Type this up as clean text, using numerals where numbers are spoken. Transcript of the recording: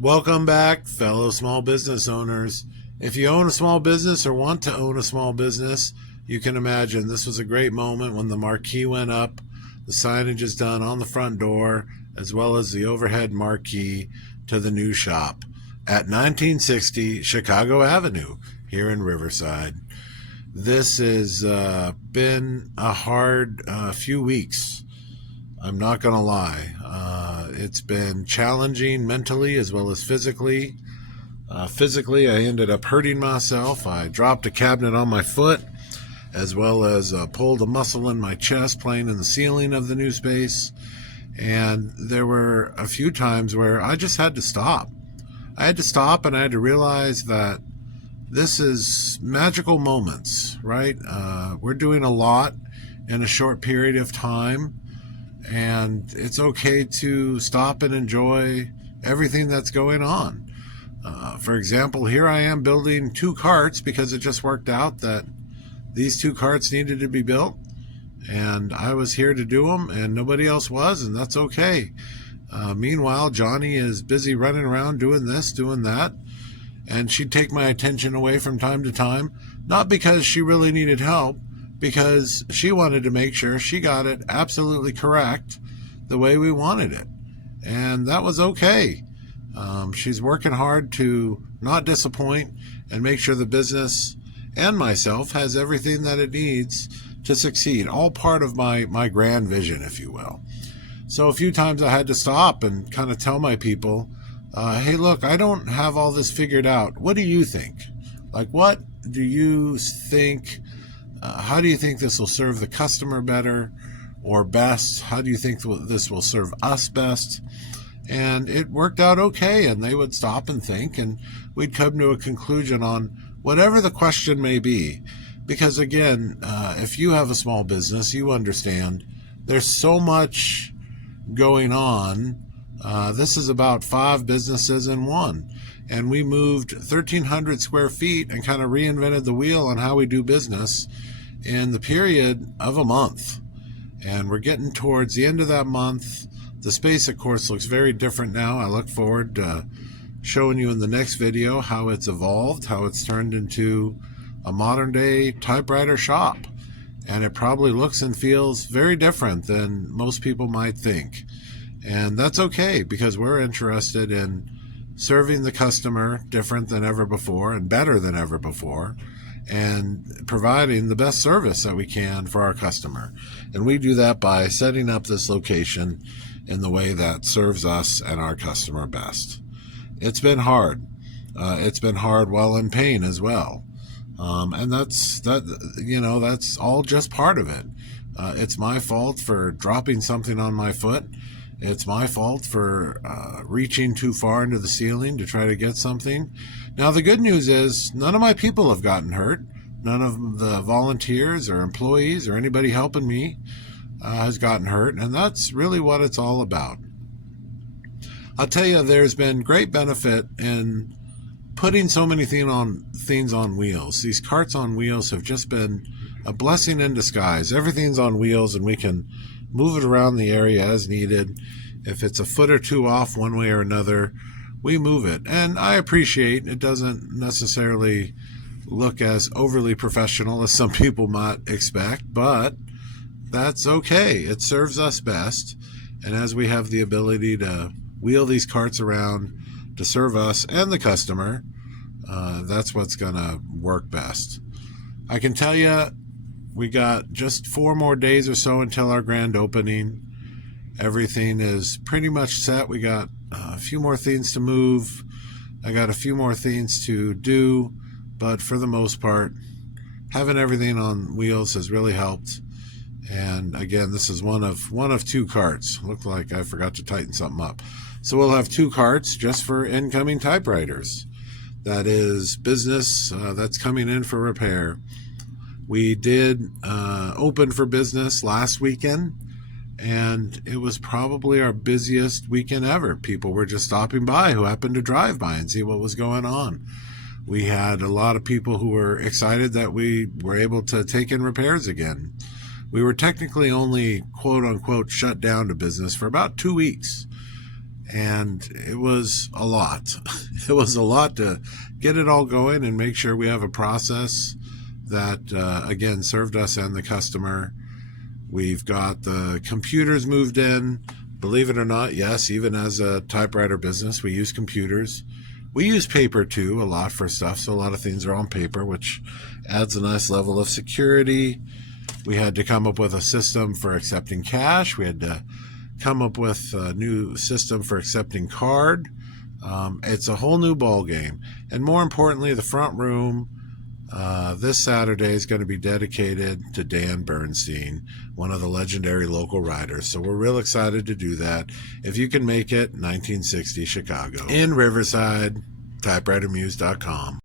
Welcome back, fellow small business owners. If you own a small business or want to own a small business, you can imagine this was a great moment when the marquee went up, the signage is done on the front door, as well as the overhead marquee to the new shop at 1960 Chicago Avenue here in Riverside. This has been a hard few weeks. I'm not going to lie. It's been challenging mentally as well as physically. Physically, I ended up hurting myself. I dropped a cabinet on my foot, as well as pulled a muscle in my chest playing in the ceiling of the new space. And there were a few times where I just had to stop. I had to stop and I had to realize that this is magical moments, right? We're doing a lot in a short period of time. And it's okay to stop and enjoy everything that's going on. For example, here I am building 2 carts because it just worked out that these 2 carts needed to be built. And I was here to do them and nobody else was, and that's okay. Meanwhile, Johnny is busy running around doing this, doing that. And she'd take my attention away from time to time, not because she really needed help, because she wanted to make sure she got it absolutely correct the way we wanted it. And that was okay. She's working hard to not disappoint and make sure the business and myself has everything that it needs to succeed. All part of my grand vision, if you will. So a few times I had to stop and kind of tell my people, hey, look, I don't have all this figured out. What do you think? Like, what do you think? How do you think this will serve the customer better or best? How do you think this will serve us best? And it worked out okay, and they would stop and think, and we'd come to a conclusion on whatever the question may be. Because again, if you have a small business, you understand there's so much going on. This is about 5 businesses in one. And we moved 1,300 square feet and kind of reinvented the wheel on how we do business in the period of a month. And we're getting towards the end of that month. The space, of course, looks very different now. I look forward to showing you in the next video how it's evolved, how it's turned into a modern day typewriter shop. And it probably looks and feels very different than most people might think. And that's okay, because we're interested in serving the customer different than ever before and better than ever before, and providing the best service that we can for our customer. And we do that by setting up this location in the way that serves us and our customer best. It's been hard. It's been hard while in pain as well. And that's all just part of it. It's my fault for dropping something on my foot. It's my fault for reaching too far into the ceiling to try to get something. Now, the good news is none of my people have gotten hurt. None of the volunteers or employees or anybody helping me has gotten hurt. And that's really what it's all about. I'll tell you, there's been great benefit in putting so many things on wheels. These carts on wheels have just been a blessing in disguise. Everything's on wheels and we can move it around the area as needed. If it's a foot or two off one way or another, we move it. And I appreciate it doesn't necessarily look as overly professional as some people might expect, but that's okay. It serves us best. And as we have the ability to wheel these carts around to serve us and the customer, that's what's going to work best. I can tell you, we got just 4 more days or so until our grand opening. Everything is pretty much set. We got a few more things to move. I got a few more things to do, but for the most part, having everything on wheels has really helped. And again, this is one of 2 carts. Looked like I forgot to tighten something up. So we'll have 2 carts just for incoming typewriters. That is business that's coming in for repair. We did open for business last weekend, and it was probably our busiest weekend ever. People were just stopping by who happened to drive by and see what was going on. We had a lot of people who were excited that we were able to take in repairs again. We were technically only, quote unquote, shut down to business for about 2 weeks. And it was a lot. It was a lot to get it all going and make sure we have a process that, again, served us and the customer. We've got the computers moved in. Believe it or not, yes, even as a typewriter business, we use computers. We use paper too a lot for stuff, so a lot of things are on paper, which adds a nice level of security. We had to come up with a system for accepting cash. We had to come up with a new system for accepting card. It's a whole new ball game. And more importantly, the front room this Saturday is going to be dedicated to Dan Bernstein, one of the legendary local writers. So we're real excited to do that. If you can make it, 1960 Chicago. In Riverside, typewritermuse.com.